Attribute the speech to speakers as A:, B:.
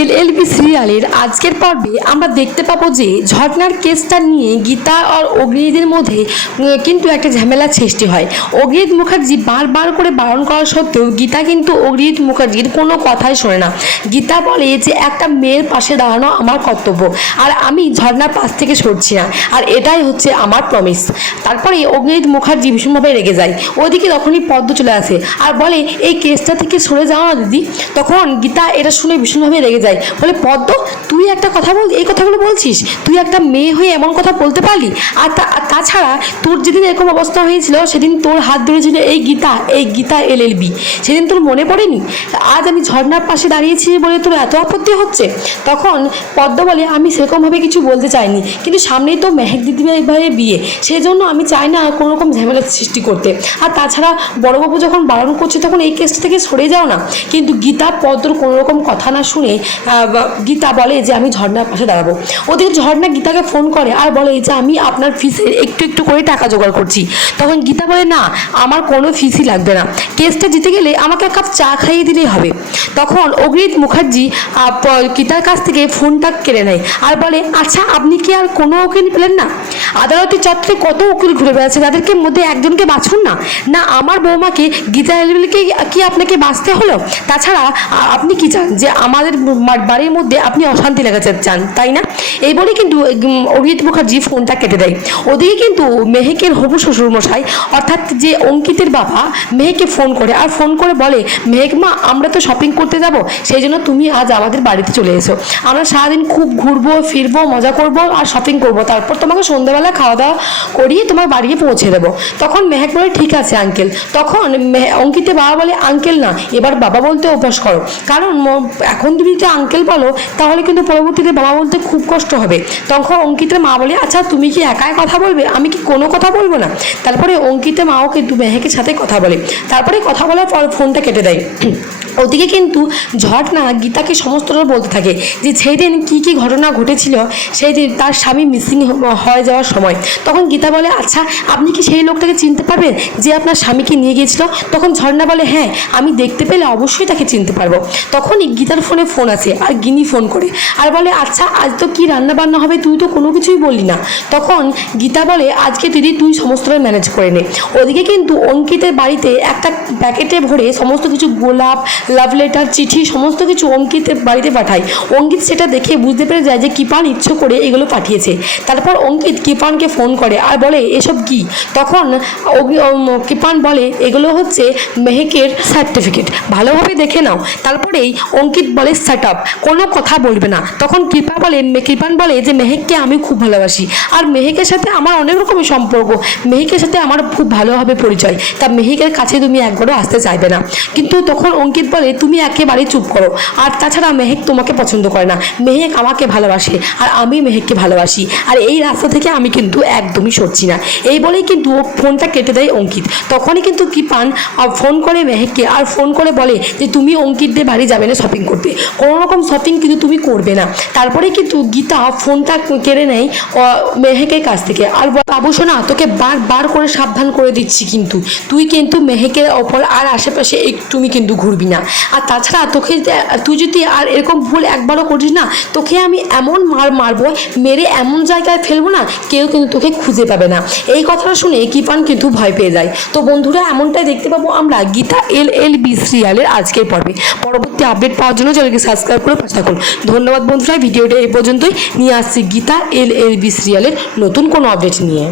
A: এল L B সিরিয়ালের আজকের পর্বে আমরা দেখতে পাবো যে ঝর্ণার কেসটা নিয়ে গীতা আর অগ্নিদের মধ্যে কিন্তু একটা ঝামেলার সৃষ্টি হয়। অগ্নিত মুখার্জি বারবার করে বারণ করা সত্ত্বেও গীতা কিন্তু অগ্নিত মুখার্জির কোনো কথাই শোনে না। গীতা বলে যে, একটা মেয়ের পাশে দাঁড়ানো আমার কর্তব্য, আর আমি ঝর্ণার পাশ থেকে সরছি না, আর এটাই হচ্ছে আমার প্রমিস তারপরে অগ্নিত মুখার্জি ভীষণভাবে রেগে যায়। ওদিকে তখনই পদ্ম চলে আসে, আর বলে, এই কেসটা থেকে সরে যাওয়া দিদি। তখন গীতা এটা শুনে ভীষণভাবে রেগে যায়। বলে, পদ্ম, তুই একটা কথা বল, এই কথাগুলো বলছিস? তুই একটা মেয়ে হয়ে এমন কথা বলতে পারলি? আর তাছাড়া তোর যেদিন এরকম অবস্থা হয়েছিল, সেদিন তোর হাত ধরেছিল এই গীতা এই গীতা এল এল বি। সেদিন তোর মনে পড়েনি? আজ আমি ঝর্নার পাশে দাঁড়িয়েছি বলে তোর এত আপত্তি হচ্ছে? তখন পদ্ম বলে, আমি সেরকমভাবে কিছু বলতে চাইনি, কিন্তু সামনেই তো মেহেক দিদি ভাইয়ের বিয়ে। সেই জন্য আমি চাই না কোনো রকম ঝামেলার সৃষ্টি করতে। আর তাছাড়া বড়বাবু যখন বারণ করছে, তখন এই কেসটা থেকে সরে যাও না। কিন্তু গীতা, পদ্মর কোনো রকম কথা না শুনে গীতা বলে যে আমি ঝর্ণার পাশে দাঁড়াবো। ওদিকে ঝর্ণা গীতাকে ফোন করে আর বলে যে আমি আপনার ফিসে একটু একটু করে টাকা জোগাড় করছি। তখন গীতা বলে, না, আমার কোনো ফিসই লাগবে না। কেসটা জিতে গেলে আমাকে এক কাপ চা খাইয়ে দিলেই হবে। তখন অগ্রিত মুখার্জি গীতার কাছ থেকে ফোনটা কেড়ে নেয় আর বলে আচ্ছা আপনি কি আর কোনো উকিল পেলেন না? আদালতের চত্বরে কত উকিল ঘুরে বেড়াচ্ছে? তাদেরকে মধ্যে একজনকে বাছুন না। না, আমার বৌমাকে গীতা এলবিলকে কি আপনাকে বাঁচতে হলো? তাছাড়া আপনি কি চান যে আমাদের বাড়ির মধ্যে আপনি অশান্তি লাগাতে চান, তাই না? এই বলে কিন্তু অভিজিৎ মুখার্জি ফোনটা কেটে দেয়। ওদিকে কিন্তু মেহেকের হবু শ্বশুর মশাই অর্থাৎ যে অঙ্কিতের বাবা মেহেকে ফোন করে। আর ফোন করে বলে, মেহেক মা, আমরা তো শপিং করতে যাব, সেই জন্য তুমি আজ আমাদের বাড়িতে চলে এসো। আমরা সারাদিন খুব ঘুরবো, ফিরবো, মজা করব আর শপিং করব। তারপর তোমাকে সন্ধ্যাবেলা খাওয়া দাওয়া করিয়ে তোমার বাড়িতে পৌঁছে দেবো। তখন মেহেক বলে, ঠিক আছে আঙ্কেল তখন অঙ্কিতের বাবা বলে আঙ্কেল না, এবার বাবা বলতে অভ্যাস করো। কারণ এখন তুমি যদি আঙ্কেল বলো, তাহলে কিন্তু পরবর্তীতে বাবা বলতে খুব কষ্ট হবে। তখন অঙ্কিতের মা বলে আচ্ছা তুমি কি একাই কথা বলবে? আমি কি কোনো কথা বলব না? তারপরে অঙ্কিতের মাও কিন্তু মেহেকের সাথে কথা বলে। তারপরে কথা বলার পর ফোনটা কেটে দেয়। ওদিকে কিন্তু ঝট না গীতাকে সমস্তটা বলতে থাকে যে সেই দিন কী কী ঘটনা ঘটেছিল? সেই দিন তার স্বামী মিসিং হয়ে যাওয়ার সময়। তখন গীতা বলে আচ্ছা আপনি কি সেই লোকটাকে চিনতে পারবেন যে আপনার স্বামীকে নিয়ে গিয়েছিল? তখন ঝর্ণা বলে হ্যাঁ আমি দেখতে পেলে অবশ্যই তাকে চিনতে পারব। তখনই গীতার ফোনে ফোন আছে, আর গিনি ফোন করে। আর বলে আচ্ছা আজ তো কী রান্না বান্না হবে? তুই তো কোনো কিছুই বললি না। তখন গীতা বলে, আজকে দিদি তুই সমস্তটা ম্যানেজ করে নে। ওদিকে কিন্তু অঙ্কিতের বাড়িতে একটা প্যাকেটে ভরে সমস্ত কিছু গোলাপ লাভ লেটার চিঠি, সমস্ত কিছু অঙ্কিতের বাড়িতে পাঠায়। অঙ্কিত সেটা দেখে বুঝতে পেরে যায় যে কিপান ইচ্ছে করে এগুলো পাঠিয়েছে। তারপর অঙ্কিত কিপানকে ফোন করে আর বলে, এসব কি? তখন কিপান বলে, এগুলো হচ্ছে মেহেকের সার্টিফিকেট ভালোভাবে দেখে নাও। তারপরেই অঙ্কিত বলে আপ কোনো কথা বলবে না। তখন কৃপা বলে কৃপান বলে যে মেহেককে আমি খুব ভালোবাসি। আর মেহেকের সাথে আমার অনেক রকমের সম্পর্ক। মেহেকের সাথে আমার খুব ভালোভাবে পরিচয়। তা মেহেকের কাছে তুমি একবারও আসতে চাইবে না। কিন্তু তখন অঙ্কিত বলে, তুমি একেবারে চুপ করো। আর তাছাড়া মেহেক তোমাকে পছন্দ করে না। মেহেক আমাকে ভালোবাসে। আর আমি মেহেককে ভালোবাসি। আর এই রাস্তা থেকে আমি কিন্তু একদমই সরছি না। এই বলেই কিন্তু ফোনটা কেটে দেয় অঙ্কিত। তখনই কিন্তু কৃপান ফোন করে মেহেককে। আর ফোন করে বলে যে, তুমি অঙ্কিতদের বাড়ি যাবে না শপিং করতে। কোনো রকম শপিং কিন্তু তুমি করবে না। তারপরে কিন্তু গীতা ফোনটা কেড়ে নেয় মেহেকের কাছ থেকে। আর বাবু তোকে বার বার করে সাবধান করে দিচ্ছি কিন্তু। তুই কিন্তু মেহেকের ওপর আর আশেপাশে তুমি কিন্তু ঘুরবি না। আর তাছাড়া তোকে তুই যদি আর এরকম ভুল একবারও করিস না, তোকে আমি এমন মার মারবো, মেরে এমন জায়গায় ফেলব না, কেউ কিন্তু তোকে খুঁজে পাবে না। এই কথাটা শুনে কিপান কিন্তু ভয় পেয়ে যায়। তো বন্ধুরা, এমনটাই দেখতে পাবো আমরা গীতা এল এল বি সিরিয়ালের আজকের পর্বে। পরবর্তী আপডেট পাওয়ার জন্য চ্যানেলকে সাবস্ক্রাইব করে, পাশে থাকুন। ধন্যবাদ বন্ধুরা, ভিডিওটা এই পর্যন্তই। নিয়ে আসছি গীতা, এল এল বি সিরিয়ালের নতুন কোনো আপডেট নিয়ে।